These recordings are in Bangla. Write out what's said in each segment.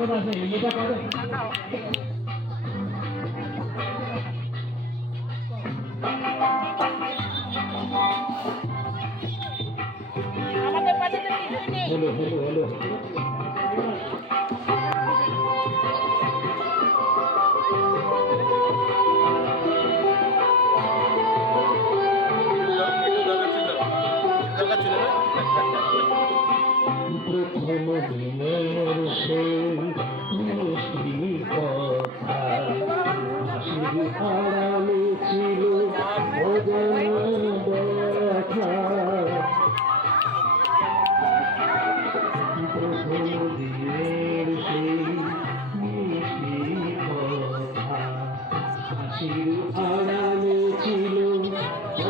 আমাদের পাশে তো কিছুই নেই। হলো প্রথম দিনের সেই মিষ্টি কথা হাসির আড়ালে ছিল অজানা ব্যথা। প্রথম দিনের সেই মিষ্টি কথা হাসির আড়ালে ছিল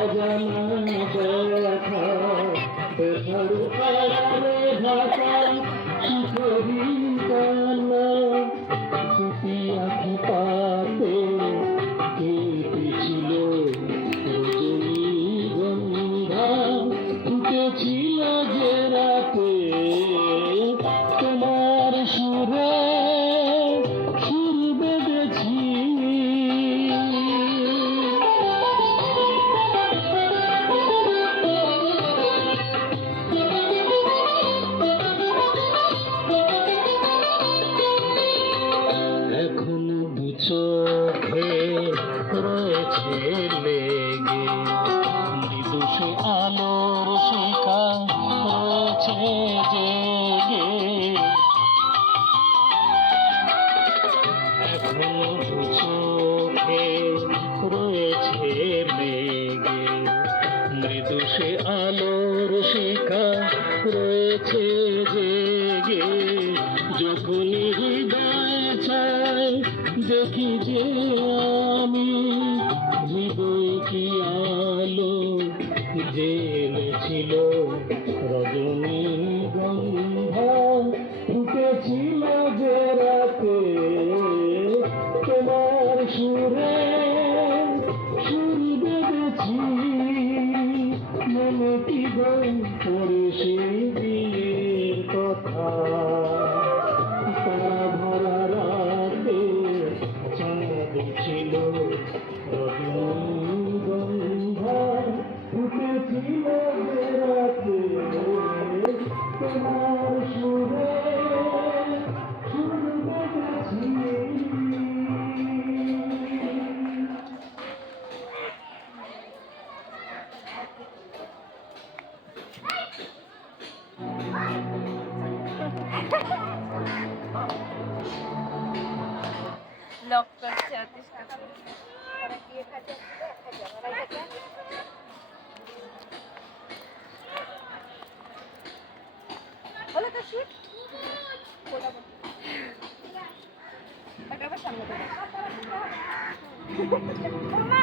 অজানা ব্যথা। ব্যথার আড়ালে ঢাকা সুখেরই কান্না দুটি আঁখি পাতে কেটেছিল রজনীগন্ধা। ফুটেছিল যে রাতে তোমার সুরে সুর বেঁধেছি। এখন দু চোখে রয়েছে লেগে মৃদু সে আলোর শিখা রয়েছে জেগে। এখন দু চোখে রয়েছে লেগে মৃদু সে আলোর শিখা রয়েছে জেগে। যখনই হৃদয় চায় দেখি যে আমি হৃদয় কি আলো জেলেছিল রজনীগন্ধা। ফুটেছিল যে রাতে তোমার সুরে সুর বেঁধেছি। মনে কি গান করে সেই বিয়ের কথা তারা ভরা রাতে চাঁদ ছিল রজনীগন্ধা। ফুটেছিল যে রাতে তোমার সুরে সুর বেঁধেছি। লক করছে অতিশ কথা। বলে তো শিট সামনে